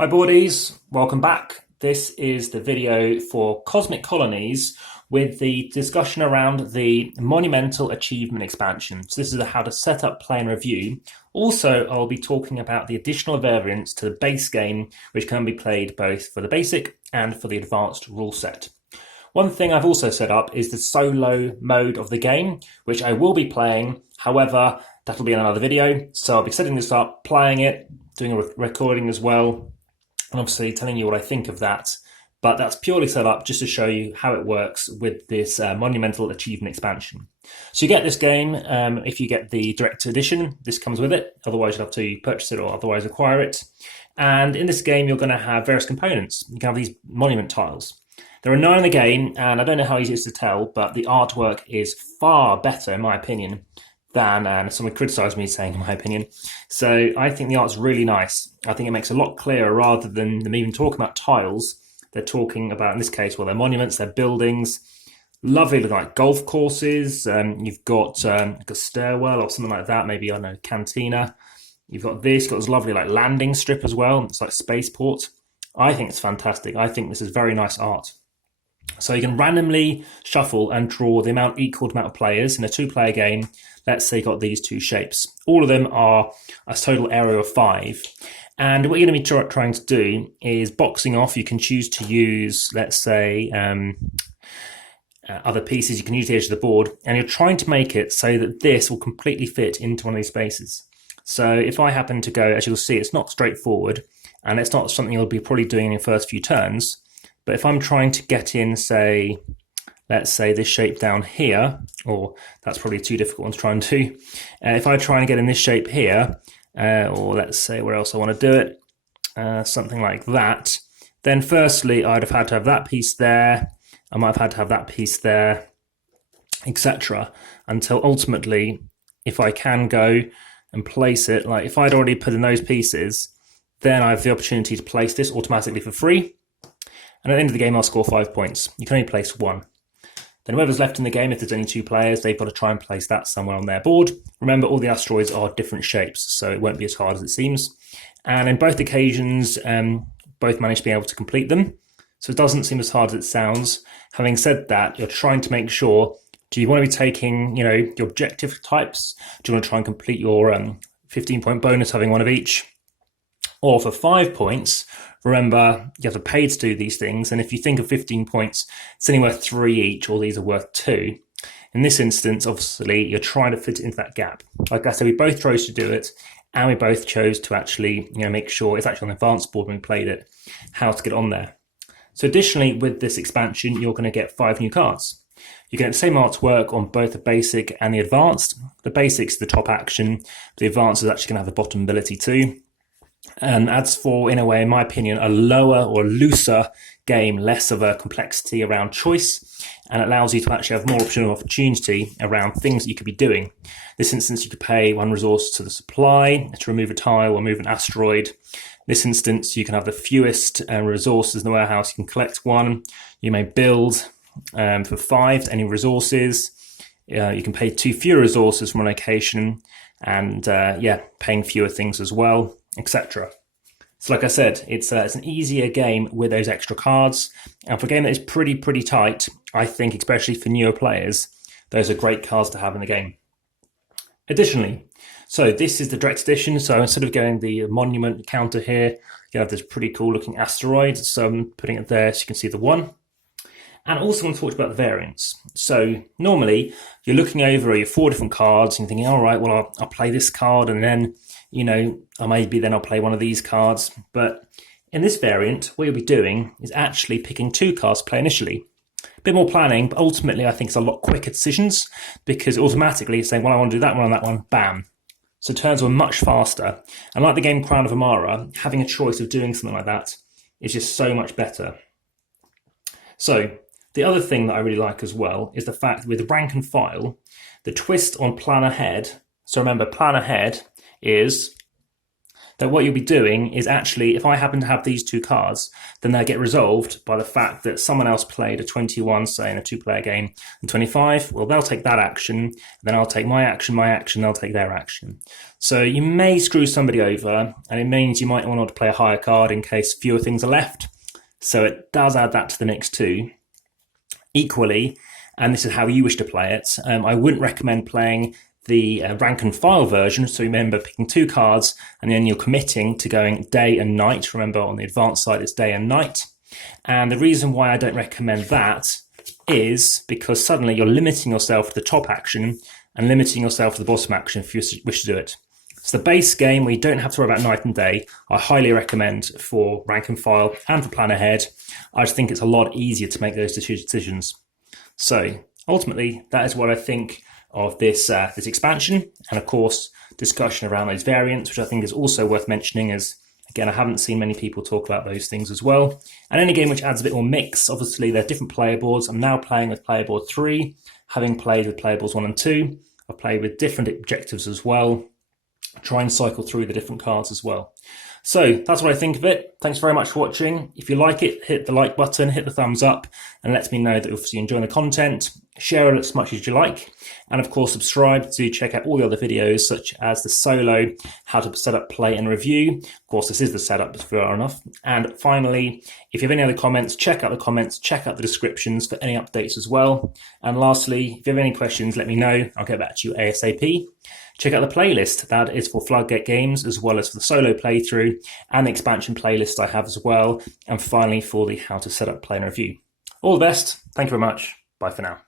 Hi boardies, welcome back. This is the video for Cosmic Colonies with the discussion around the Monumental Achievement expansion. So this is how to set up, play and review. Also, I'll be talking about the additional variants to the base game, which can be played both for the basic and for the advanced rule set. One thing I've also set up is the solo mode of the game, which I will be playing. However, that'll be in another video. So I'll be setting this up, playing it, doing a recording as well, and obviously telling you what I think of that. But that's purely set up just to show you how it works with this Monumental Achievement expansion. So you get this game if you get the Direct Edition. This comes with it. Otherwise, you'll have to purchase it or otherwise acquire it. And in this game, you're going to have various components. You can have these monument tiles. There are 9 in the game, and I don't know how easy it is to tell, but the artwork is far better, in my opinion, than someone criticised me saying, in my opinion. So I think the art's really nice. I think it makes a lot clearer rather than them even talking about tiles. They're talking about, in this case, well, they're monuments, they're buildings, lovely like golf courses. You've got like a stairwell or something like that, maybe, I don't know, cantina. You've got this, got this lovely like landing strip as well. It's like spaceport. I think it's fantastic. I think this is very nice art. So you can randomly shuffle and draw the equal amount of players in a 2-player game. Let's say you've got these 2 shapes. All of them are a total area of 5. And what you're going to be trying to do is boxing off. You can choose to use, let's say, other pieces. You can use the edge of the board. And you're trying to make it so that this will completely fit into one of these spaces. So if I happen to go, as you'll see, it's not straightforward. And it's not something you'll be probably doing in your first few turns. But if I'm trying to get in, say, let's say this shape down here, or that's probably too difficult one to try and do. If I try and get in this shape here, or let's say where else I want to do it, something like that, then firstly, I'd have had to have that piece there. I might have had to have that piece there, etc. Until ultimately, if I can go and place it, like if I'd already put in those pieces, then I have the opportunity to place this automatically for free. And at the end of the game, I'll score 5 points. You can only place 1. Then whoever's left in the game, if there's only 2 players, they've got to try and place that somewhere on their board. Remember, all the asteroids are different shapes, so it won't be as hard as it seems. And in both occasions, both managed to be able to complete them. So it doesn't seem as hard as it sounds. Having said that, you're trying to make sure, do you want to be taking, your objective types? Do you want to try and complete your 15-point bonus, having one of each? Or for 5 points, remember, you have to pay to do these things. And if you think of 15 points, it's only worth 3 each, or these are worth 2. In this instance, obviously, you're trying to fit it into that gap. Like I said, we both chose to do it, and we both chose to actually, make sure it's actually on the advanced board when we played it, how to get on there. So additionally, with this expansion, you're going to get 5 new cards. You get the same artwork on both the basic and the advanced. The basic's the top action. The advanced is actually going to have the bottom ability too. And adds for, in a way, in my opinion, a lower or looser game, less of a complexity around choice, and allows you to actually have more opportunity around things that you could be doing. In this instance, you could pay 1 resource to the supply to remove a tile or move an asteroid. In this instance, you can have the fewest resources in the warehouse. You can collect 1. You may build for 5 any resources. You can pay 2 fewer resources from a location, and paying fewer things as well, etc. So like I said, it's an easier game with those extra cards. And for a game that is pretty tight, I think, especially for newer players, those are great cards to have in the game. Additionally, so this is the Direct Edition. So instead of going the monument counter here, you have this pretty cool looking asteroid. So I'm putting it there so you can see the 1. And also want to talk about the variants. So normally you're looking over your 4 different cards and you're thinking, all right, well, I'll play this card and then, I'll play one of these cards. But in this variant, what you'll be doing is actually picking 2 cards to play initially. A bit more planning, but ultimately I think it's a lot quicker decisions because automatically it's saying, well, I want to do that one and that one, bam. So turns are much faster. And like the game Crown of Amara, having a choice of doing something like that is just so much better. So the other thing that I really like as well is the fact that with the rank and file, the twist on plan ahead. So remember, plan ahead is that what you'll be doing is actually, if I happen to have these 2 cards, then they'll get resolved by the fact that someone else played a 21, say in a 2-player game, and 25. Well, they'll take that action, then I'll take my action, they'll take their action. So you may screw somebody over, and it means you might want to play a higher card in case fewer things are left. So it does add that to the mix too. Equally, and this is how you wish to play it, I wouldn't recommend playing the rank and file version. So remember, picking 2 cards and then you're committing to going day and night. Remember, on the advanced side it's day and night. And the reason why I don't recommend that is because suddenly you're limiting yourself to the top action and limiting yourself to the bottom action if you wish to do it. So the base game where you don't have to worry about night and day, I highly recommend for rank and file and for plan ahead. I just think it's a lot easier to make those decisions. So ultimately, that is what I think of this expansion, and of course discussion around those variants, which I think is also worth mentioning, as again I haven't seen many people talk about those things as well. And any game which adds a bit more mix, obviously they're different player boards. I'm now playing with player board 3, having played with player boards 1 and 2. I've played with different objectives as well. Try and cycle through the different cards as well. So that's what I think of it. Thanks very much for watching. If you like it, hit the like button, hit the thumbs up, and let me know that if you're enjoying the content. Share it as much as you like. And of course, subscribe to check out all the other videos, such as the solo, how to set up, play, and review. Of course, this is the setup, if fair enough. And finally, if you have any other comments, check out the comments, check out the descriptions for any updates as well. And lastly, if you have any questions, let me know. I'll get back to you ASAP. Check out the playlist. That is for Floodgate games, as well as for the solo playthrough and the expansion playlist I have as well. And finally, for the how to set up, play, and review. All the best. Thank you very much. Bye for now.